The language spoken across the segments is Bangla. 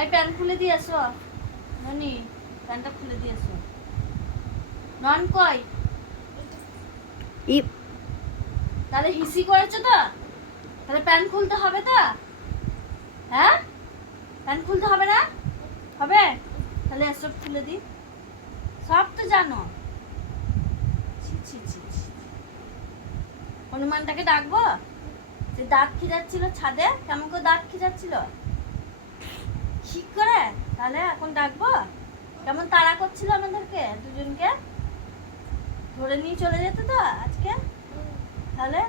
এই প্যান্ট খুলে দিয়ে এসো ননি, প্যান্টটা খুলে দিয়ে এসো। নন কই তাহলে হিসি করেছো তো, তাহলে প্যান্ট খুলতে হবে তো, হ্যাঁ প্যান্ট খুলতে হবে না, হবে তাহলে এসব খুলে দিই, সব তো জানো। ছি ছি ছি ছি। হনুমানটাকে ডাকবো, যে দাঁত খিজাচ্ছিল ছাদে, কেমন করে দাঁত খিজাচ্ছিল ঠিক করে, তাহলে এখন ডাকবো, কেমন তাড়া করছিল আমাদেরকে দুজনকে, ধরে নিয়ে চলে যেত তো আজকে, তাহলে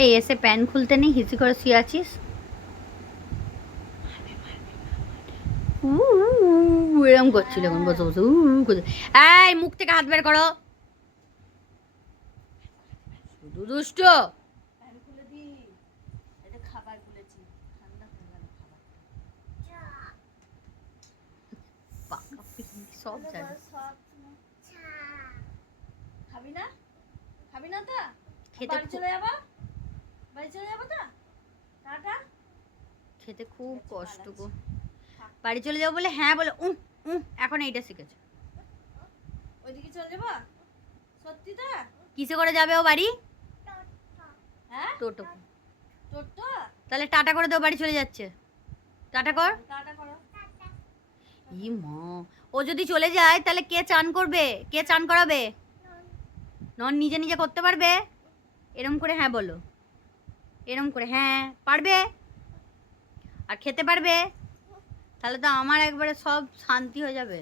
এই এসে প্যান্ট খুলতে নেই, হিসি করে শুয়ে আছিস। এরকম করছিল এখন বসে বসে এই মুখ থেকে হাত বের করো, শুধু দুষ্ট। প্যান্ট খুলে দি, এটা খাবার খুলেছি, ঠান্ডা হয়ে গেল খাবার, পাকা পিকনিক সব জানে। খাবি না, খাবি না তো, খেতে বাড়ি চলে যাবো, বাড়ি চলে যাবো তো, টাটা। খেতে খুব কষ্ট গো, বাড়ি চলে যাবো বলে হ্যাঁ বলে এখন এইটা শিখেছে। ওইদিকে চলে যাবো, সত্যি তো? কিসে করে যাবে ও বাড়ি? হ্যাঁ টোটো। টোটো, তাহলে টাটা করে দাও, বাড়ি চলে যাচ্ছে, টাটা কর। টাটা করো। ই মা, ও যদি চলে যায় তাহলে কে চান করবে, কে চান করাবে? নন নিজে নিজে করতে পারবে? এরম করে হ্যাঁ বলো, এরম করে হ্যাঁ পারবে, আর খেতে পারবে, তাহলে তো আমার একবারে সব শান্তি হয়ে যাবে।